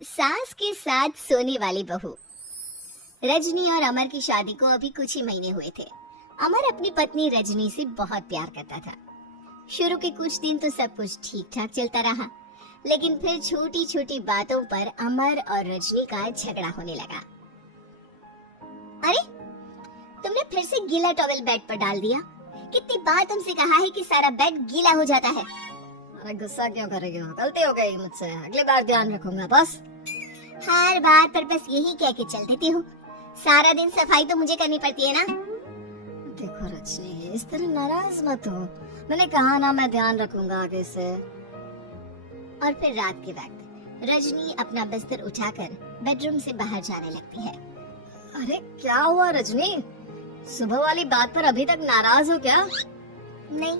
सास के साथ सोने वाली बहू। रजनी और अमर की शादी को अभी कुछ ही महीने हुए थे। अमर अपनी पत्नी रजनी से बहुत प्यार करता था। शुरू के कुछ दिन तो सब कुछ ठीक ठाक चलता रहा, लेकिन फिर छोटी छोटी बातों पर अमर और रजनी का झगड़ा होने लगा। अरे, तुमने फिर से गीला टॉवेल बेड पर डाल दिया। कितनी बार तुमसे कहा है कि सारा बेड गीला हो जाता है। अरे गुस्सा क्यों कर रही हो? गलती हो गई मुझसे, अगली बार ध्यान रखूंगा। बस हर बार पर बस यही कह के चल देती हो। सारा दिन सफाई तो मुझे करनी पड़ती है ना। देखो रजनी, इस तरह नाराज मत हो। मैंने कहा ना, मैं ध्यान रखूंगा आगे से। और फिर रात के वक्त रजनी अपना बिस्तर उठाकर बेडरूम से बाहर जाने लगती है। अरे क्या हुआ रजनी? सुबह वाली बात पर अभी तक नाराज हो क्या? नहीं,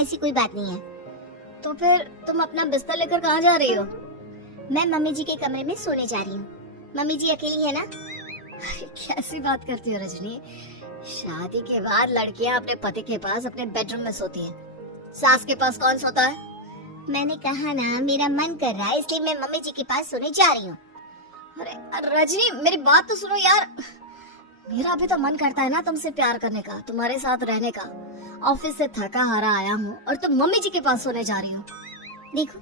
ऐसी कोई बात नहीं है। तो फिर तुम अपना बिस्तर लेकर कहाँ जा रही हो? मैं मम्मी जी के कमरे में सोने जा रही हूँ। मम्मी जी अकेली है ना। कैसी बात करती हो रजनी? शादी के बाद लड़कियां अपने पति के पास अपने बेडरूम में सोती हैं। सास के पास कौन सोता है? मैंने कहा ना, मेरा मन कर रहा है, इसलिए मैं मम्मी जी के पास सोने जा रही हूँ। अरे रजनी, मेरी बात तो सुनो यार। मेरा भी तो मन करता है ना तुमसे प्यार करने का, तुम्हारे साथ रहने का। ऑफिस से थका हारा आया हूँ और तुम मम्मी जी के पास सोने जा रही हो। देखो,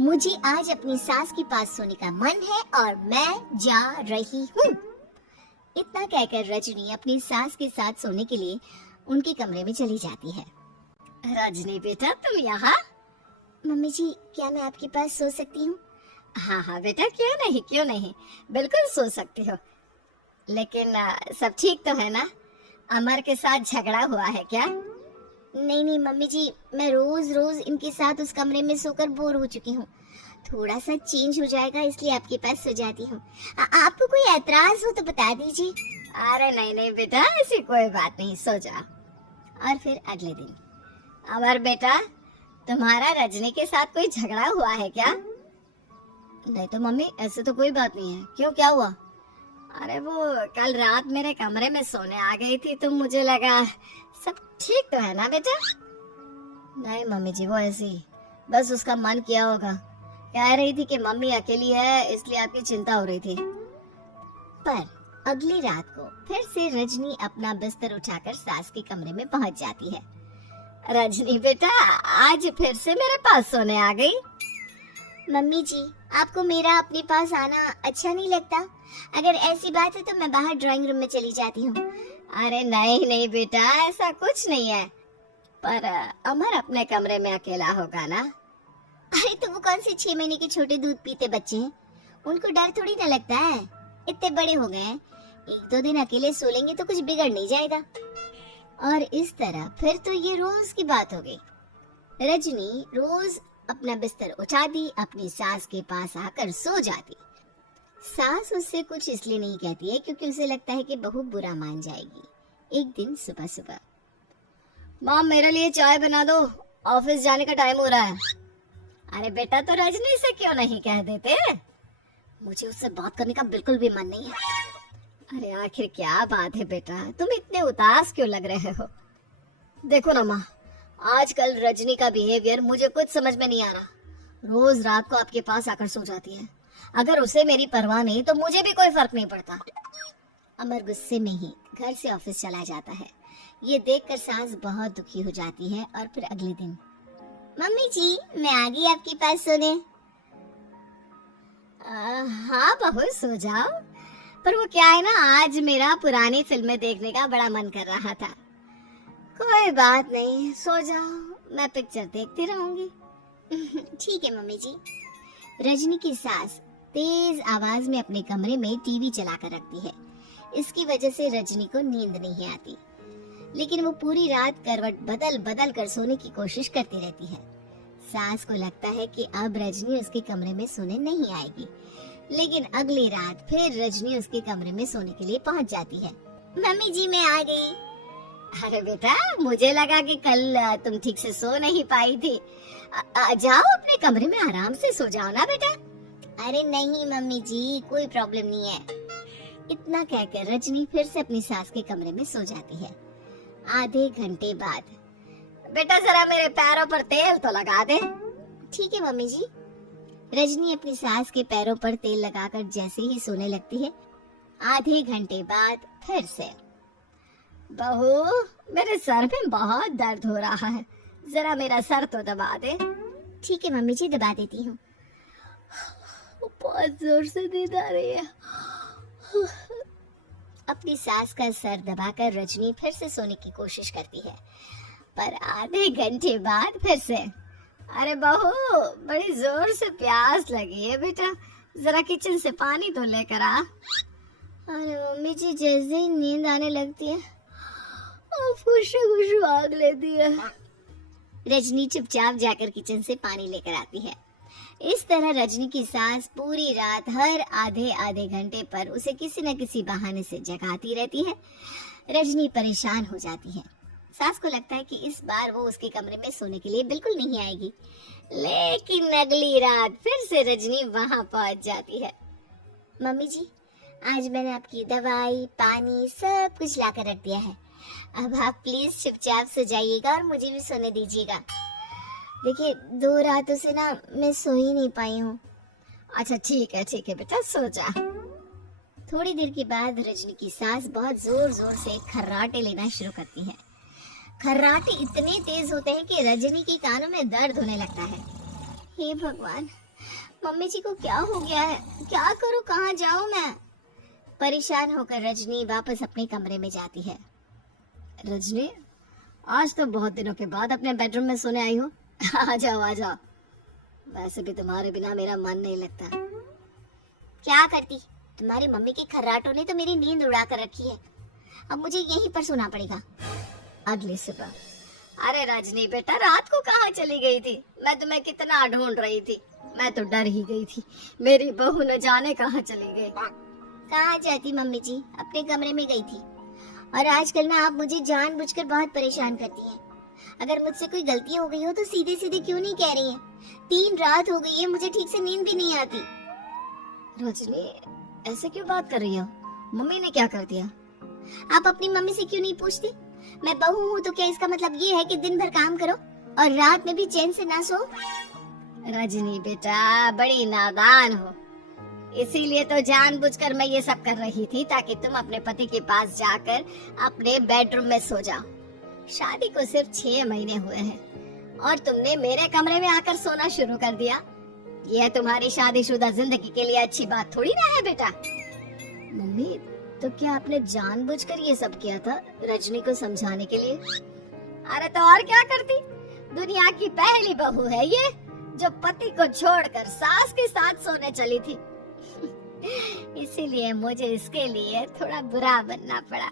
मुझे आज अपनी सास के पास सोने का मन है और मैं जा रही हूँ। इतना कहकर रजनी अपनी सास के साथ सोने के लिए उनके कमरे में चली जाती है। रजनी बेटा, तुम यहाँ? मम्मी जी, क्या मैं आपके पास सो सकती हूँ? हाँ हाँ बेटा, क्यों नहीं, बिल्कुल सो सकती हो। लेकिन सब ठीक तो है ना? अमर के साथ झगड़ा हुआ है क्या? नहीं मम्मी जी, मैं रोज रोज इनके साथ उस कमरे में सोकर बोर हो चुकी हूँ। थोड़ा सा चेंज हो जाएगा, इसलिए आपके पास सो जाती हूँ। आपको कोई ऐतराज हो तो बता दीजिए। अरे नहीं बेटा, ऐसी कोई बात नहीं, सो जा। और फिर अगले दिन, अमर बेटा, तुम्हारा रजनी के साथ कोई झगड़ा हुआ है क्या? नहीं तो मम्मी, ऐसे तो कोई बात नहीं है। क्यों, क्या हुआ? अरे वो कल रात मेरे कमरे में सोने आ गई थी, तो मुझे लगा सब ठीक तो है ना बेटा? नहीं मम्मी जी, वो ऐसी बस उसका मन किया होगा। कह रही थी कि मम्मी अकेली है, इसलिए आपकी चिंता हो रही थी। पर अगली रात को फिर से रजनी अपना बिस्तर उठाकर सास के कमरे में पहुंच जाती है। रजनी बेटा, आज फिर से मेरे पास सोने आ गई। मम्मी जी, आपको मेरा अपने पास आना अच्छा नहीं लगता? अगर ऐसी बात है तो मैं बाहर ड्राइंग रूम में चली जाती हूँ। अरे नहीं बेटा, ऐसा कुछ नहीं है। पर अमर अपने कमरे में अकेला होगा ना? अरे तो वो कौन से 6 महीने के छोटे दूध पीते बच्चे हैं, उनको डर थोड़ी ना लगता है। इतने बड़े हो गए हैं, 1-2 दिन अकेले सो लेंगे तो कुछ बिगड़ नहीं जाएगा। और इस तरह फिर तो ये रोज की बात हो गई। रजनी रोज अपना बिस्तर उठाती, अपनी सास के पास आकर सो जाती। सास उससे कुछ इसलिए नहीं कहती है क्योंकि उसे लगता है कि बहू बुरा मान जाएगी। एक दिन सुबह सुबह, माँ मेरे लिए चाय बना दो, ऑफिस जाने का टाइम हो रहा है। अरे बेटा, तो रजनी से क्यों नहीं कह देते? मुझे उससे बात करने का बिल्कुल भी मन नहीं है। अरे आखिर क्या बात है बेटा, तुम इतने उदास क्यों लग रहे हो? देखो ना माँ, आजकल रजनी का बिहेवियर मुझे कुछ समझ में नहीं आ रहा। रोज रात को आपके पास आकर सो जाती है। अगर उसे मेरी परवाह नहीं तो मुझे भी कोई फर्क नहीं पड़ता। अमर गुस्से में ही घर से ऑफिस चला जाता है। ये देखकर सास बहुत दुखी हो जाती है। और फिर अगले दिन, मम्मी जी, मैं आ गई आपके पास सोने। हाँ बहू, सो जाओ। पर वो क्या है ना, आज मेरा पुरानी फिल्में देखने का बड़ा मन कर रहा था। कोई बात नहीं, सो जाओ, मैं पिक्चर देखती रहूंगी। ठीक है मम्मी जी। रजनी की सास तेज आवाज में अपने कमरे में टीवी चलाकर रखती है। इसकी वजह से रजनी को नींद नहीं आती, लेकिन वो पूरी रात करवट बदल बदल कर सोने की कोशिश करती रहती है। सास को लगता है कि अब रजनी उसके कमरे में सोने नहीं आएगी, लेकिन अगली रात फिर रजनी उसके कमरे में सोने के लिए पहुंच जाती है। मम्मी जी, मैं आ गई। अरे बेटा, मुझे लगा कि कल तुम ठीक से सो नहीं पाई थी। जाओ अपने कमरे में आराम से सो जाओ ना बेटा। अरे नहीं मम्मी जी, कोई प्रॉब्लम नहीं है। इतना कहकर रजनी फिर से अपनी सास के कमरे में सो जाती है। आधे घंटे बाद, बेटा जरा मेरे पैरों पर तेल तो लगा दे। ठीक है मम्मी जी। रजनी अपनी सास के पैरों पर तेल लगाकर जैसे ही सोने लगती है, आधे घंटे बाद फिर से, बहू मेरे सर में बहुत दर्द हो रहा है, जरा मेरा सर तो दबा दे। ठीक है मम्मी जी, दबा देती हूँ। बहुत जोर से नींद आ रही है। अपनी सास का सर दबाकर रजनी फिर से सोने की कोशिश करती है, पर आधे घंटे बाद फिर से, अरे बहू बड़ी जोर से प्यास लगी है बेटा, जरा किचन से पानी तो लेकर आ। अरे मम्मी जी, जैसे ही नींद आने लगती है खुशबू आग लेती है। रजनी चुपचाप जाकर किचन से पानी लेकर आती है। इस तरह रजनी की सास पूरी रात हर आधे आधे घंटे पर उसे किसी न किसी बहाने से जगाती रहती है। रजनी परेशान हो जाती है। सास को लगता है कि इस बार वो उसके कमरे में सोने के लिए बिल्कुल नहीं आएगी, लेकिन अगली रात फिर से रजनी वहां पहुंच जाती है। मम्मी जी, आज मैंने आपकी दवाई, पानी सब कुछ लाकर रख दिया है। अब आप प्लीज चुपचाप सो जाइएगा और मुझे भी सोने दीजिएगा। देखिए, 2 रातों से ना मैं सो ही नहीं पाई हूँ। अच्छा ठीक है बेटा, सो जा। थोड़ी देर के बाद रजनी की सास बहुत जोर जोर से खर्राटे लेना शुरू करती है। खर्राटे इतने तेज होते हैं कि रजनी के कानों में दर्द होने लगता है। हे भगवान, मम्मी जी को क्या हो गया है? क्या करूँ, कहाँ जाऊँ मैं? परेशान होकर रजनी वापस अपने कमरे में जाती है। रजनी, आज तो बहुत दिनों के बाद अपने बेडरूम में सोने आई हो। आ जाओ आ जाओ, वैसे भी तुम्हारे बिना मेरा मन नहीं लगता। क्या करती, तुम्हारी मम्मी के खर्राटों ने तो मेरी नींद उड़ा कर रखी है। अब मुझे यहीं पर सोना पड़ेगा। अगली सुबह, अरे रजनी बेटा, रात को कहाँ चली गई थी? मैं तुम्हें कितना ढूंढ रही थी, मैं तो डर ही गई थी, मेरी बहू न जाने कहाँ चली गई। कहाँ जाती मम्मी जी, अपने कमरे में गई थी। और आजकल ना आप मुझे जानबूझकर बहुत परेशान करती हैं। अगर मुझसे कोई गलती हो गई हो तो सीधे सीधे क्यों नहीं कह रही हैं? 3 रात हो गई है, मुझे ठीक से नींद भी नहीं आती। रजनी, ऐसे क्यों बात कर रही हो? मम्मी ने क्या कर दिया? आप अपनी मम्मी से क्यों नहीं पूछती? मैं बहू हूँ तो क्या इसका मतलब ये है कि दिन भर काम करो और रात में भी चैन से ना सो? रजनी बेटा, बड़ी नादान हो, इसीलिए तो जानबूझकर मैं ये सब कर रही थी ताकि तुम अपने पति के पास जाकर अपने बेडरूम में सो जाओ। शादी को सिर्फ 6 महीने हुए हैं और तुमने मेरे कमरे में आकर सोना शुरू कर दिया। यह तुम्हारी शादीशुदा जिंदगी के लिए अच्छी बात थोड़ी ना है बेटा। मम्मी, तो क्या आपने जानबूझकर ये सब किया था रजनी को समझाने के लिए? अरे तो और क्या करती, दुनिया की पहली बहू है ये जो पति को छोड़कर सास के साथ सोने चली थी। इसीलिए मुझे इसके लिए थोड़ा बुरा बनना पड़ा।